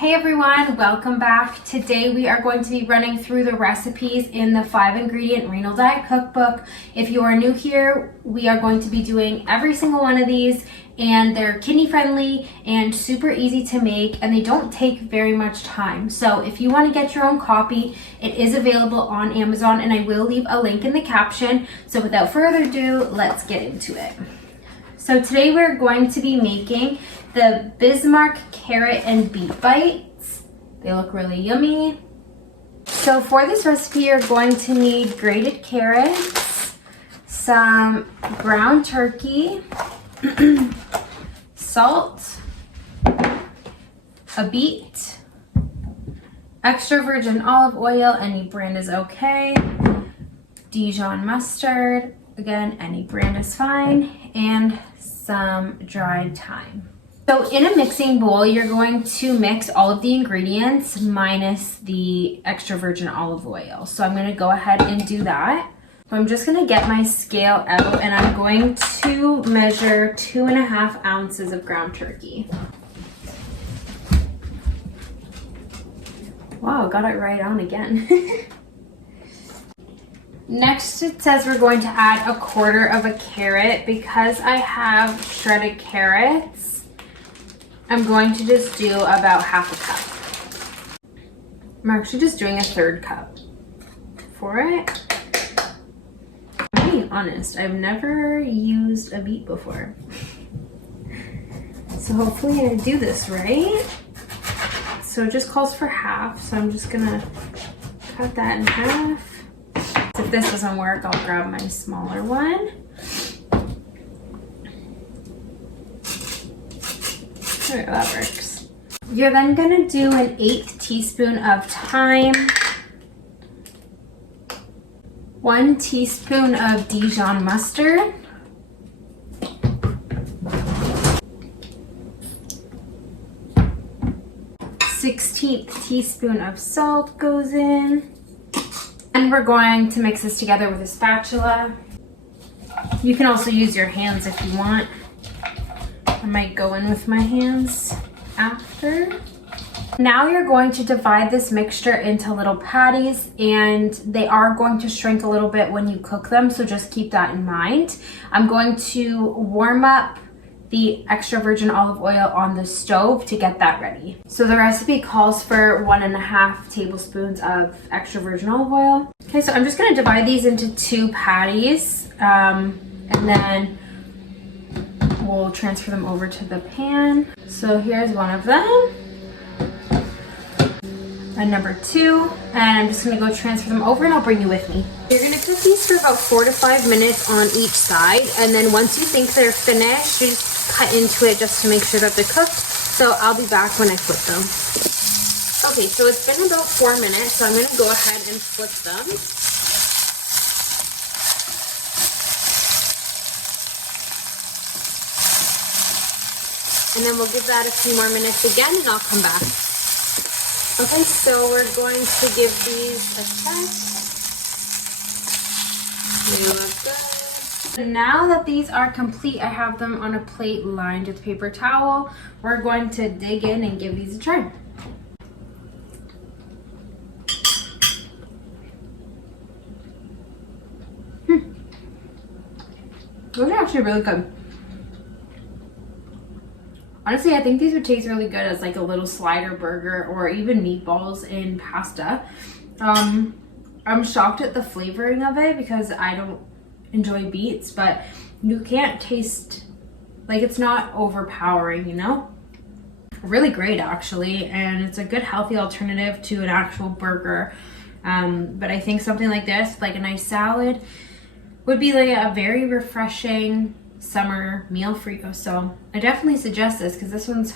Hey everyone, welcome back. Today we are going to be running through the recipes in the 5-ingredient Renal Diet Cookbook. If you are new here, we are going to be doing every single one of these, and they're kidney friendly and super easy to make, and they don't take very much time. So if you want to get your own copy, it is available on Amazon, and I will leave a link in the caption. So without further ado, let's get into it. So today we're going to be making the Bismarck carrot and beet bites. They look really yummy. So for this recipe, you're going to need grated carrots, some ground turkey, salt, a beet, extra virgin olive oil, any brand is okay, Dijon mustard, again, any brand is fine, and some dried thyme. So in a mixing bowl, you're going to mix all of the ingredients minus the extra virgin olive oil. So I'm going to go ahead and do that. I'm just going to get my scale out, and I'm going to measure 2.5 ounces of ground turkey. Wow, got it right on again. Next, it says we're going to add 1/4 of a carrot. Because I have shredded carrots, I'm going to just do about 1/2 cup. I'm actually just doing 1/3 cup for it. I'm being honest, I've never used a beet before. So hopefully I do this right. So it just calls for 1/2, so I'm just gonna cut that in half. If this doesn't work, I'll grab my smaller one. There, that works. You're then gonna do an 1/8 teaspoon of thyme, 1 teaspoon of Dijon mustard, sixteenth teaspoon of salt goes in. And we're going to mix this together with a spatula. You can also use your hands if you want. I might go in with my hands after. Now you're going to divide this mixture into little patties, and they are going to shrink a little bit when you cook them, so just keep that in mind. I'm going to warm up the extra virgin olive oil on the stove to get that ready. So the recipe calls for 1.5 tablespoons of extra virgin olive oil. Okay, so I'm just gonna divide these into 2 patties, and then we'll transfer them over to the pan. So here's one of them, and number 2, and I'm just gonna go transfer them over, and I'll bring you with me. You're gonna cook these for about 4 to 5 minutes on each side, and then once you think they're finished, you just cut into it just to make sure that they're cooked. So I'll be back when I flip them. Okay, so it's been about 4 minutes, so I'm gonna go ahead and flip them. And then we'll give that a few more minutes again, and I'll come back. Okay, so we're going to give these a test. They look good. Now that these are complete, I have them on a plate lined with paper towel. We're going to dig in and give these a try. Those are actually really good. Honestly, I think these would taste really good as like a little slider burger or even meatballs in pasta. I'm shocked at the flavoring of it because I don't enjoy beets, but you can't taste, like, it's not overpowering, you know? Really great actually, and it's a good healthy alternative to an actual burger. But I think something like this, like a nice salad, would be like a very refreshing summer meal for you. So I definitely suggest this because this one's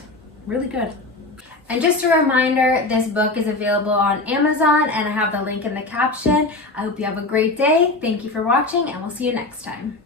really good. And just a reminder, this book is available on Amazon, and I have the link in the caption. I hope you have a great day. Thank you for watching, and we'll see you next time.